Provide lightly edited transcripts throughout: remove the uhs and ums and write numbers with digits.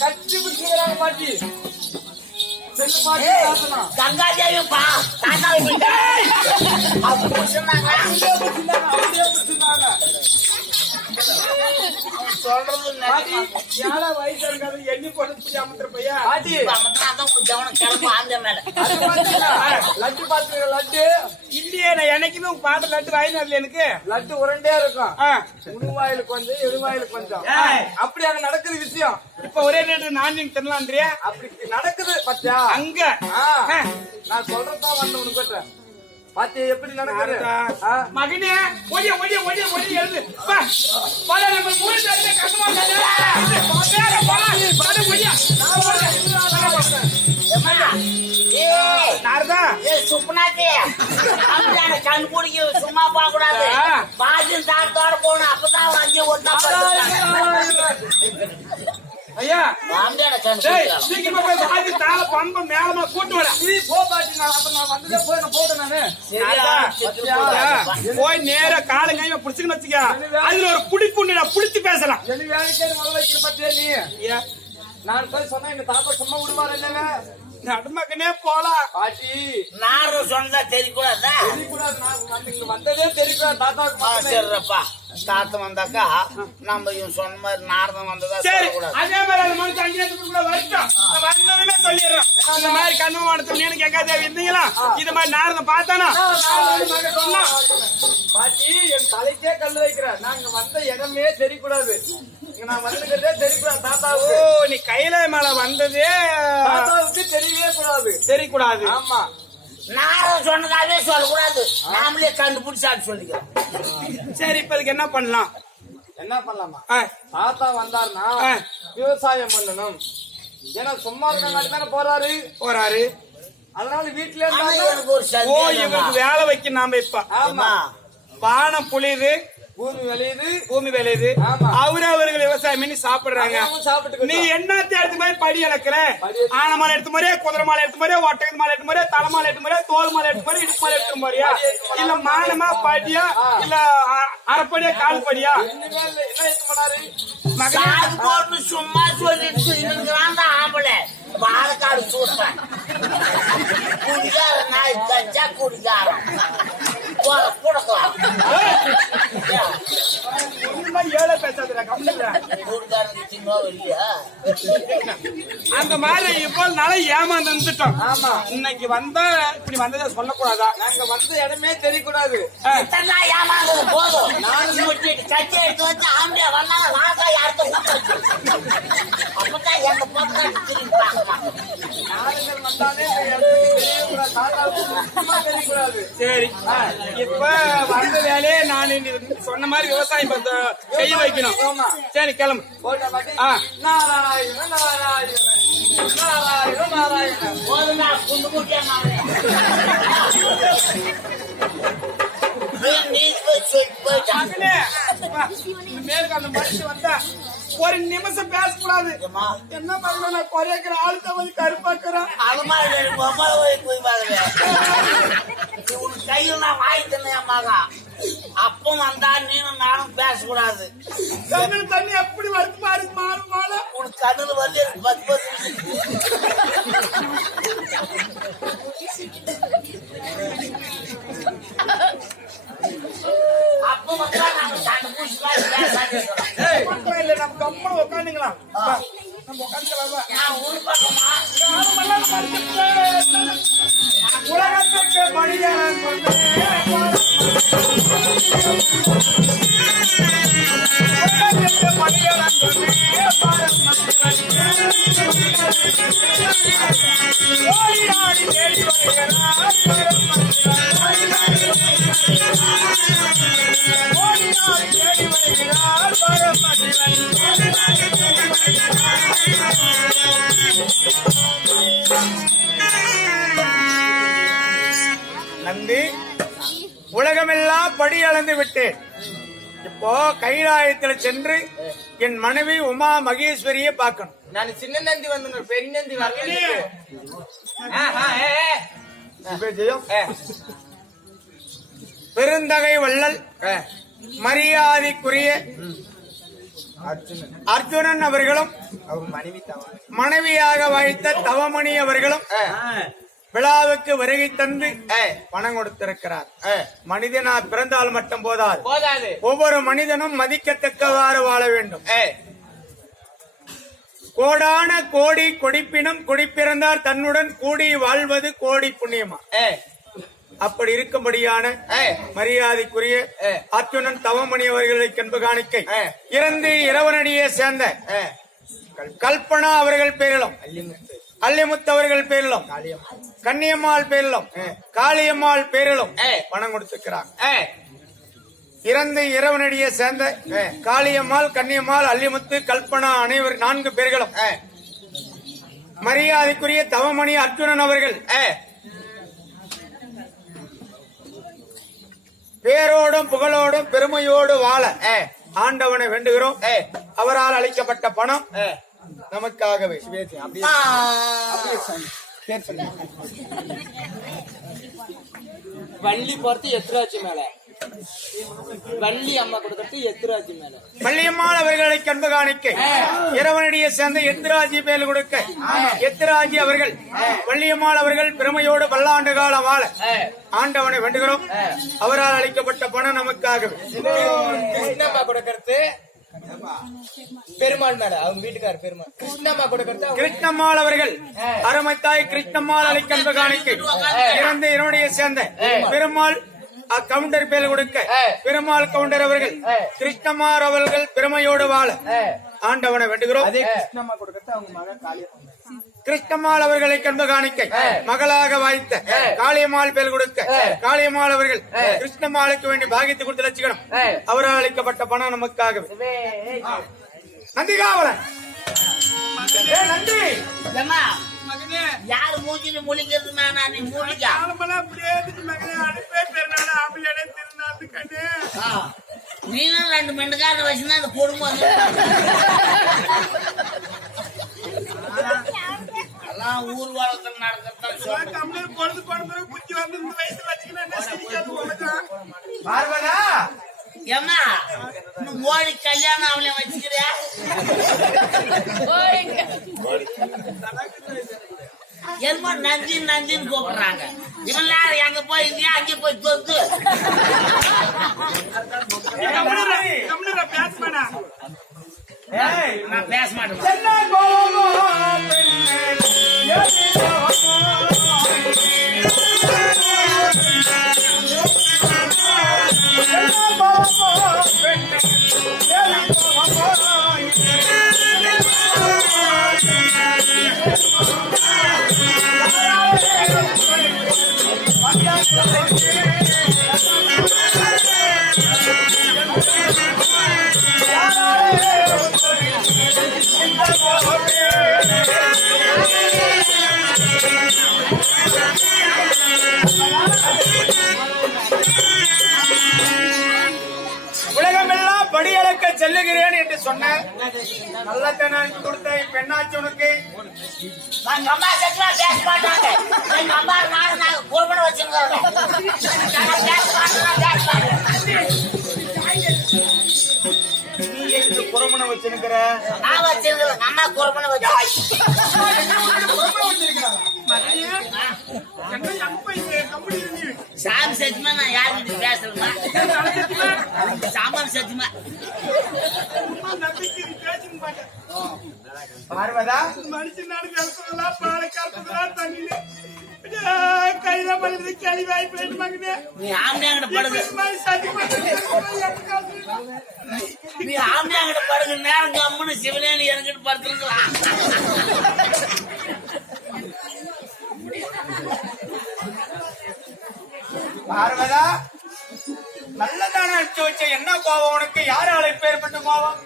கட்சி பிடிக்கிறாங்க பாட்டி. கங்காதேவி வயசு இருக்காது எண்ணி போட்டு அமர்த்திருப்பையா லட்டு பாத்து லட்டு இல்லையே நான் என்னைக்குமே உங்க பாட்டு லட்டு வாங்கினதுல எனக்கு லட்டு உருண்டே இருக்கும் உருவாயில கொஞ்சம் எழுவாயில கொஞ்சம் அப்படி அங்க நடக்குது விஷயம். இப்ப ஒரே நேரத்துல நான் நீங்க தெரியலான்றியா அப்படி நடக்குது பத்தியா அங்க நான் சொல்றதான் வந்து உனக்கு பாத்தி எப்படி நடக்குது மகனே ஒடிய ஒடிய ஒடிய ஒடிய எழுது கண் குடிக்க சும்மா போக கூடாது. பாஜின் தாத்தோட போகணும். அப்பதான் அங்கே ஒட்டா ஐயா போய் நேர காலம் கைய புடிச்சுன்னு வச்சுக்க. அதுல ஒரு புடிப்புண்டு புடிச்சு பேசலாம். நான் போய் சொன்னா எங்க தாத்தா சும்மா விடுவாரு இல்லைங்க நடுமக்கனே போலாம் பாட்டி. நாரு சொன்னா தெரியக்கூடாதா? வந்ததே தெரியக்கூடாது தாத்தா. சரிப்பா தாத்தா வந்தாக்கா நம்ம இவன் சொன்ன மாதிரி நாரதம் வந்ததா சொல்லக்கூடாது. அதே மாதிரி அந்த மனுஷன் அங்கேயே வரட்டும் வந்ததுமே சொல்லிடுறோம். இந்த மாதிரி கண்ணு வாடத்துல கேட்காத இருந்தீங்களா இது மாதிரி நாரதம் பார்த்தானா பாட்டி என் தலைக்கே கல் வைக்கிறேன். நாங்க வந்த இடமே தெரியக்கூடாது. நான் வந்திருக்கிறதே தெரியக்கூடாது தாத்தாவுக்கு. நீ கையில மேல வந்ததே தாத்தாவுக்கு தெரியவே கூடாது தெரியக்கூடாது. ஆமா நாரதம் சொன்னதாவே சொல்லக்கூடாது. நாமளே கண்டுபிடிச்சான்னு சொல்லிக்கிறோம். சரி இப்ப இதுக்கு என்ன பண்ணலாம்? என்ன பண்ணலாமா? தாத்தா வந்தாருன்னா விவசாயம் பண்ணணும். ஏன்னா சும்மா இருக்க போறாரு அதனால வீட்டுல இவருக்கு வேலை வைக்க நாம இப்ப பானம் புளியுது பூமி விளையுது அவர்கள் விவசாயம் பண்ணி சாப்பிடுறாங்க. நீ என்னத்தை எடுத்து மாதிரி படி இழக்கிற ஆன மாலை எடுத்து மாதிரியே குதிரை மாலை எடுத்து மாதிரியே ஒட்டகத்து மாலை எடுத்து மாதிரியே தலை மாலை எடுத்து மாதிரியே தோல் மாலை எடுத்து மாதிரி இடுப்பு மாலை எடுத்து மாதிரியா இல்ல மானமா படியா இல்ல அரைப்படியா கால் படியா சும்மா சொல்லிட்டு ஆம்பளை பாலக்காடு சூட்டேன் குடிகார நாய் கஞ்சா குடிகாரம் கொடுக்கலாம். ஏழை பேசாத அந்த மாதிரி இவ்வளவு நாள ஏமாந்துட்டோம். ஆமா இன்னைக்கு வந்தா இப்படி வந்ததை சொல்லக்கூடாதா? நாங்க வந்த இடமே தெரியக்கூடாது. ஏமாந்தது போதும். கட்சி எடுத்து வச்சு ஆம்பியா வந்தா வாங்க யாருக்கும் அப்பதான் எங்க பக்கம் திரும்பி பார்க்கலாம். சரி இப்ப வந்த வேலையே நான் சொன்ன மாதிரி விவசாயம் செய்ய வைக்கணும். சரி கிளம்பு. நாராயண நாராயண நாராயண நாராயண போதுமா குண்டு குட்டியா மேலுக்கு அந்த மனுஷன் வந்தா ஒரு நிமிஷம் பேசக்கூடாது. என்ன பண்ண குறைக்கிற ஆளுத்த வந்து கருப்பாக்குறான். உனக்கு கையில் நான் வாங்கிட்டேன் அம்மாக்கா. அப்போ வந்தா நீனும் நானும் பேசக்கூடாது. கண்ணில் தண்ணி எப்படி வருது பாரு மாறும் போல உனக்கு கண்ணில் வந்து எனக்கு 10 அப்ப வந்தா நாங்க சண்டை பூசிக்கலாம் இல்ல நம்ம கம்மனு உட்காந்துக்கலாம். நம்ம உட்காந்துக்கலாம். நான் ஊரு பக்கமா உலகத்துக்கு மனிதன் நம்பி உலகமெல்லாம் படி அளந்து விட்டேன். இப்போ கைலாயத்தில் சென்று என் மனைவி உமா மகேஸ்வரியை பார்க்கணும். நான் சின்ன நந்தி வந்து பெரிய நந்தி வரல. பெருந்தகை வள்ளல் மரியாதைக்குரிய அர்ஜுனன் அவர்களும் மனைவியாக வைத்த தவமணி அவர்களும் விழாவுக்கு வருகை தந்து பணம் கொடுத்திருக்கிறார். மனிதனா பிறந்தால் மட்டும் போதாது, ஒவ்வொரு மனிதனும் மதிக்கத்தக்கவாறு வாழ வேண்டும். கோடான கோடி கொடிப்பினும் குடிப்பிறந்தார் தன்னுடன் கூடி வாழ்வது கோடி புண்ணியமா. அப்படி இருக்கும்படியான மரியாதைக்குரிய அர்ஜுனன் தவமணி அவர்களை கண்பு காணிக்கை இறந்து இரவனடியே சேர்ந்த கல்பனா அவர்கள் பேரிலும், அல்லிமுத்து அவர்கள் பேரிலும், கன்னியம்மாள் பேரிலும், காளியம்மாள் பேரிலும் பணம் கொடுத்திருக்கிறார். இறந்து இரவனடியே சேர்ந்த காளியம்மாள், கன்னியம்மாள், அல்லிமுத்து, கல்பனா அனைவர் 4 பேர்களும் மரியாதைக்குரிய தவமணி அர்ஜுனன் அவர்கள் பேரோடும் புகழோடும் பெருமையோடு வாழ ஆண்டவனை வேண்டுகிறோம். அவரால் அளிக்கப்பட்ட பணம் நமக்காகவே. வள்ளி பொறுத்து எத்திராட்சி மேல, வள்ளி அம்மா கொடுக்கறது எத்திராட்சி மேல. வள்ளியம்மாள் அவர்களை கண்பு காணிக்கை இரவனடியை சேர்ந்த எத்திராஜி பேர் கொடுக்க எத்திராஜி அவர்கள் வள்ளியம்மாள் அவர்கள் பெருமையோடு பல்லாண்டு காலம் வாழ ஆண்டவனை வேண்டுகிறோம். அவரால் அளிக்கப்பட்ட பணம் நமக்காகவே. கிருஷ்ணம்மா கொடுக்கறது பெருமாள் மேல, அவங்க வீட்டுக்கார் பெருமாள். கிருஷ்ணம்மா கொடுக்கறது கிருஷ்ணம்மாள் அவர்கள் அருமைத்தாய் கிருஷ்ணம்மாள் அளிக்கன்பு காணிக்கை இறந்து இரவனடியை சேர்ந்த பெருமாள் கவுண்டர் பேர் கொடுக்க பெருமாள் கவுண்டர் அவர்கள் கிருஷ்ணமார் அவர்கள் பெருமையோடு வாழ ஆண்டவனை வேண்டுகிறோம். கிருஷ்ணம்மா கொடுக்கறது அவங்க மகன் காளியம்மா. கிருஷ்ணம்மாள் அவர்களை கண்பு காணிக்கை மகளாக வாய்த்த காளியம்மாள் பேர் கொடுக்க காளியம்மாள் அவர்கள் கிருஷ்ணம்மாளுக்கு வேண்டி பாகித்து கொடுத்து லட்சிக்கணும். அவரால் அளிக்கப்பட்ட பணம் நமக்காகவே. நன்றி காவலன். நன்றி. யாரு மூஞ்சில முழிக்கிறது? நானா? நீ மூலிக்கா நீனும் 2 மெண்டுக்கார வச்சுனா அந்த குடும்பம் எல்லாம் ஊர் வழக்கில் நடக்கத்தான் பார்வதா ஏமா ஓடி கல்யாணம் அவளை வச்சுக்கிறியா? என்னமோ நந்தின்னு நந்தின்னு கூப்பிடுறாங்க. இவன் யாரு? அங்க போய் இல்லையா, அங்கே போய் தொத்து நான் பேச மாட்டேன். உலகமெல்லாம் படியளக்க செல்லுகிறேன் என்று சொன்ன நல்லத்தனம் கொடுத்த பெண்ணாச்சு உனக்கு. எங்க அம்மா சத்தியமா பேச மாட்டாங்க. எங்க அம்மா நாங்க குழப்பண வச்சிருக்கோம். நீ எங்க புறமணம் வச்சிருக்கிற? நான் வச்சிருக்கேன். அம்மா குழப்பண வச்சு சாமி சத்தியமா நான் யாருக்கிட்ட பேசுறேன்னா சாமான் சத்தியமா பார்வதா நீ ஆம்பளையாங்கிட்ட படுங்க. நீ ஆம்பளையாங்கிட்ட படுங்க. நேரம் கம்முன்னு சிவனேன்னு என்கிட்ட படுத்துருக்கலாம். பார்வதா நல்லதான அடிச்சு வச்ச என்ன கோபம் உனக்கு? யாரால இப்ப ஏற்பட்ட கோபம்?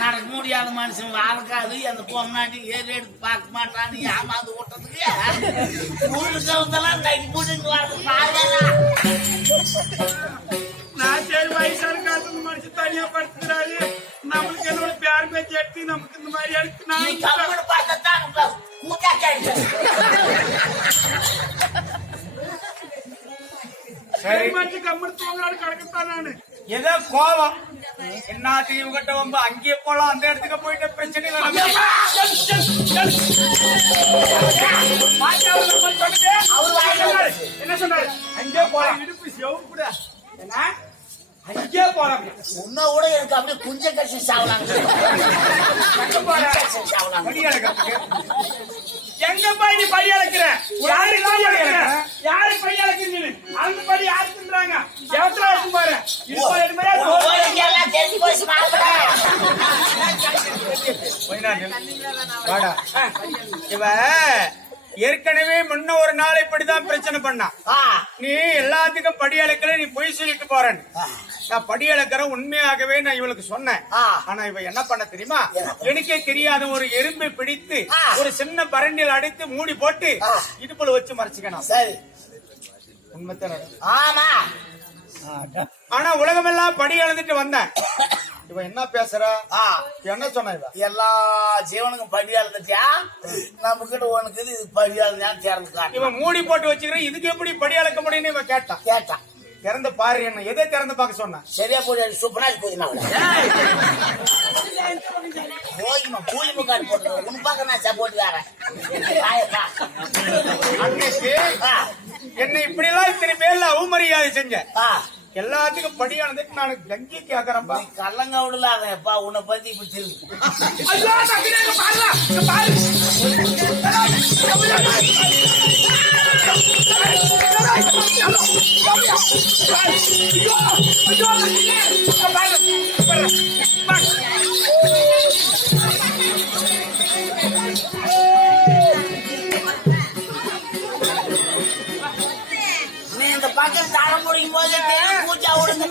நடக்க முடியாத மனுஷன் வாழ்க்காது. அந்த பொம்னாட்டி ஏறி எடுத்து பார்க்க மாட்டான்னு ஏமாந்து ஓட்டதுக்கு ஊருக்கு வந்தெல்லாம் நகி போட்டு வரது பாருங்க. நான் சரி வயசான காலத்துல மனுஷன் தனியா படுத்துக்கிறாரு. நம்மளுக்கு என்னோட பேர் பேச்சு எடுத்து நமக்கு இந்த மாதிரி எடுத்து நான் பார்த்தா கூட்டா சரி. மனுஷன் கம்முன்னு தூங்குறாரு கிடக்கத்தான் நானு. ஏதோ கோவம் என்னாத்து இவங்கிட்ட வம்ப அங்கேயே போலாம் அந்த இடத்துக்கு போயிட்டு பிரச்சனை இல்லை. பாத்தியாவது நம்ம சொன்னது? என்ன சொன்னாரு? அங்கேயே போலாம். இடுப்பு செவப்பு கூட. என்ன அங்கேயே போலாம். உன்ன கூட எனக்கு அப்படியே குஞ்ச கட்சி சாவலாங்க படி அளக்கிறதுக்கு எங்க போய் நீ படி அளக்கிற? யாரு படி அளக்கிற? யாரு படி அளக்கிறீங்க? அந்த படி யாரு தின்றாங்க? எவத்துல வச்சு பாரு. இப்போ எடுமையா தெரிஞ்சு போய் வாடா. இவ ஏற்கனவே முன்ன ஒரு நாள் இப்படிதான் பிரச்சனை பண்ணா. நீ எல்லாத்துக்கும் படி அளக்கல, நீ பொய் சொல்லிட்டு போறேன். நான் படி அளக்கிறேன் உண்மையாகவே நான் இவளுக்கு சொன்னேன். ஆனா இவ என்ன பண்ண தெரியுமா? எனக்கே தெரியாத ஒரு எறும்பை பிடித்து ஒரு சின்ன பரண்டில் அடித்து மூடி போட்டு இடுப்புல வச்சு மறைச்சுக்கணும். சரி உண்மைத்தான். ஆமா. ஆனா உலகமெல்லாம் படி அளந்துட்டு வந்தேன். இவ என்ன பேசுறா? என்ன சொன்ன? இவ எல்லா ஜீவனுக்கும் படியால் இருந்துச்சா நம்ம கிட்ட உனக்கு இது படியால் திறந்து இவன் மூடி போட்டு வச்சுக்கிறேன், இதுக்கு எப்படி படி அளக்க முடியும்னு இவன் கேட்டான். கேட்டான். திறந்து பாரு. என்ன எதை திறந்து பார்க்க சொன்ன? சரியா போய் சூப்பரா போயிமா போயிமா கூலிமு கார்டு போட்டு உன் பார்க்க நான் சப்போர்ட் வேற அன்னைக்கு என்னை இப்படி எல்லாம் இத்தனை பேர்ல அவமரியாதை செஞ்ச எல்லாத்துக்கும் படியானது நான் கங்கி கேக்குறேன்பா. கல்லங்க விடலாதப்பா உன்னை பத்தி இப்படி திரும்பி நீ இந்த பக்கம் தர முடியும் போது பூஜா விடுங்க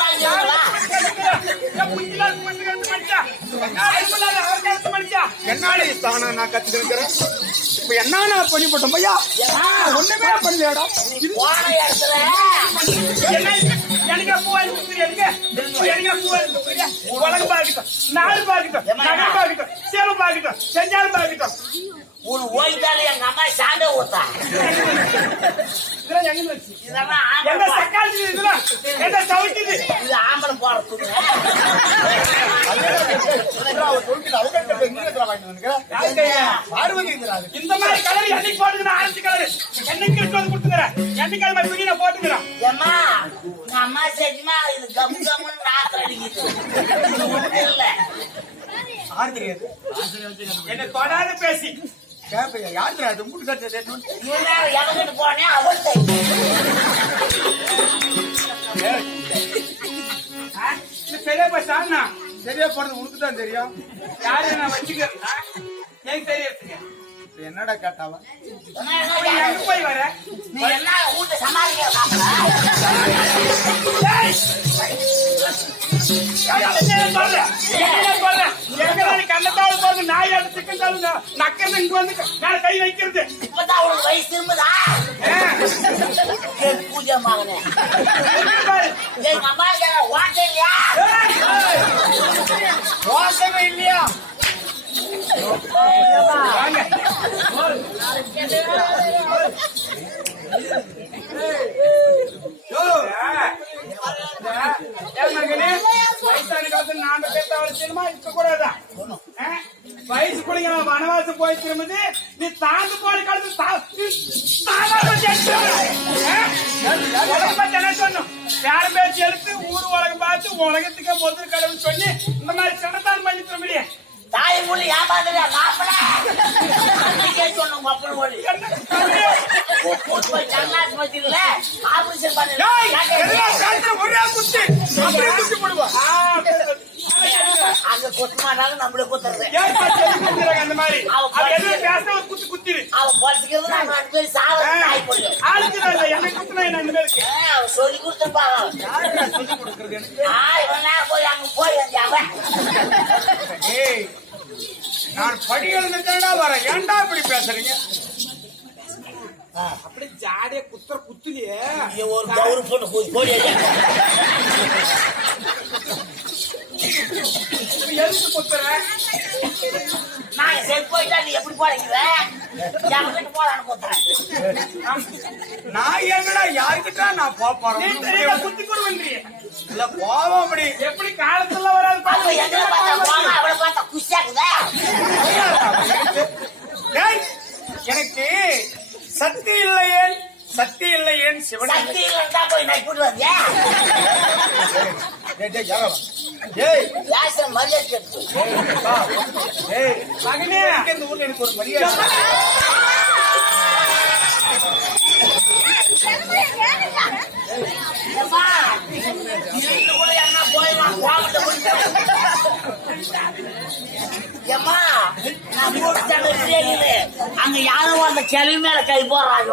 என்னாலே தானா நான் கத்துக்கிறேன். இப்ப என்ன நான் பண்ணி போட்டோம் பையா? ஒண்ணுமே பண்ணலடா. போன இடத்துல எனக்கு பூ எனக்கு பூ உலகம் பாக்கிட்டோம், நாடு பாக்கிட்டோம், நகர் பாக்கிட்டோம், சேலம் பாக்கிட்டோம், செஞ்சாலும் பாக்கிட்டோம். உன் ஓய்தால எங்க அம்மா சாண்டை ஊத்தா இதெல்லாம் எங்க வச்சு இதெல்லாம் என்ன சக்காளி இதெல்லாம் என்ன சவுக்குது? இது ஆம்பளை போறதுக்கு இந்த மாதிரி கலர் என்னைக்கு போட்டுக்கிறேன்? ஆரஞ்சு கலர் என்னைக்கு எடுத்து கொடுத்துக்கிறேன், என்னைக்கு அது மாதிரி துணி நான் போட்டுக்கிறேன். ஏம்மா உங்க அம்மா செஞ்சுமா இது கம் கம்னு நாத்திரம் அடிக்குது இல்ல யார் தெரியாது என்ன தொடாத பேசி கேப்பையா? யார் தெரியாது? மூட்டு கட்டு இவன் எவங்கிட்டு போனேன் அவள் சரியா பேசாண்ணா சரியா போறது உனக்கு தான் தெரியும். யாரு நான் வச்சுக்கிறேன் எனக்கு தெரியறதுக்கு என்னடா கேட்டாவா? எங்க போய் வர நீ என்ன வீட்டை சமாளிக்க கண்ணத்தாள் போறது நாய் சிக்கன் தாளுங்க நக்கிறது இங்க வந்து மேல கை வைக்கிறது. இப்பதான் அவனுக்கு வயசு திரும்புதா பூஜை மகனே எங்க அம்மா வாட்டை இல்லையா வாசமே இல்லையா? வயசான காலத்துல நாங்க பேச சினிமா இருக்க கூடாதான். வயசு பிள்ளைங்க வனவாசம் போய் திரும்புது, நீ தாந்து போன காலத்து என்ன சொன்னோம்? யார பேச்சு எடுத்து ஊர் உலகம் பார்த்து உலகத்துக்கே முதல் கடவுள் சொல்லி இந்த மாதிரி சனத்தான் பண்ணி திரும்பியே தாய் மொழி ஏமாந்துடா மாப்பிள சொன்னோம் அப்பன் மொழி ஜன்னாஸ்பத்திரியில ஆபரேஷன் பண்ண ஒரே குத்து அப்படியே குத்தி போடுவா. அங்க கொத்த மாட்டாலும் நம்மள குத்துறது அந்த மாதிரி பேச ஒரு குத்து குத்திரு அவன் பொறுத்துக்கிறது நம்ம ரெண்டு பேரும் சாவ ஆளுக்கு எனக்கு குத்துனா என்ன ரெண்டு பேருக்கு அவன் சொல்லி கொடுத்துருப்பா சொல்லி கொடுக்கறது எனக்கு. இவன் நேரம் போய் அங்க போய் அவன் ஏய், நான் படி எழுதுறா வரேன். ஏன்டா இப்படி பேசுறீங்க? அப்படி ஜாடிய குத்துற குத்துலியே ஒரு கவுரு போட்டு போய் போய் எதுக்கு குத்துற? நான் செல் போயிட்டா நீ எப்படி போறீங்க யார்கிட்ட போறான்னு போத்துறேன். நான் எங்கடா யாருக்கிட்ட நான் நீ தெரியுமா போறேன் குத்தி கொடுவன்றி இல்ல போவோம் அப்படி எப்படி காலத்துல வராது அப்ப எங்களை பார்த்தா போமா அவளை பார்த்தா குஷியாக்குதா. டேய், எனக்கு சக்தி இல்லையேன் சிவனே சக்தி இருந்தா போய் நான் கூட்டு வந்தியா டேய், டேய், யாரா வா? டேய், யாசம் மரியாதை கேட்டு வா. டேய், மகனே இந்த ஊர்ல எனக்கு ஒரு மரியாதை ஏம்மா, இருந்து கூட என்ன போயிடலாம் கோவத்தை போயிட்டு ஏம்மா நான் மூணு அங்க யாரும் அந்த கிளவி மேல கை போடுறாங்க.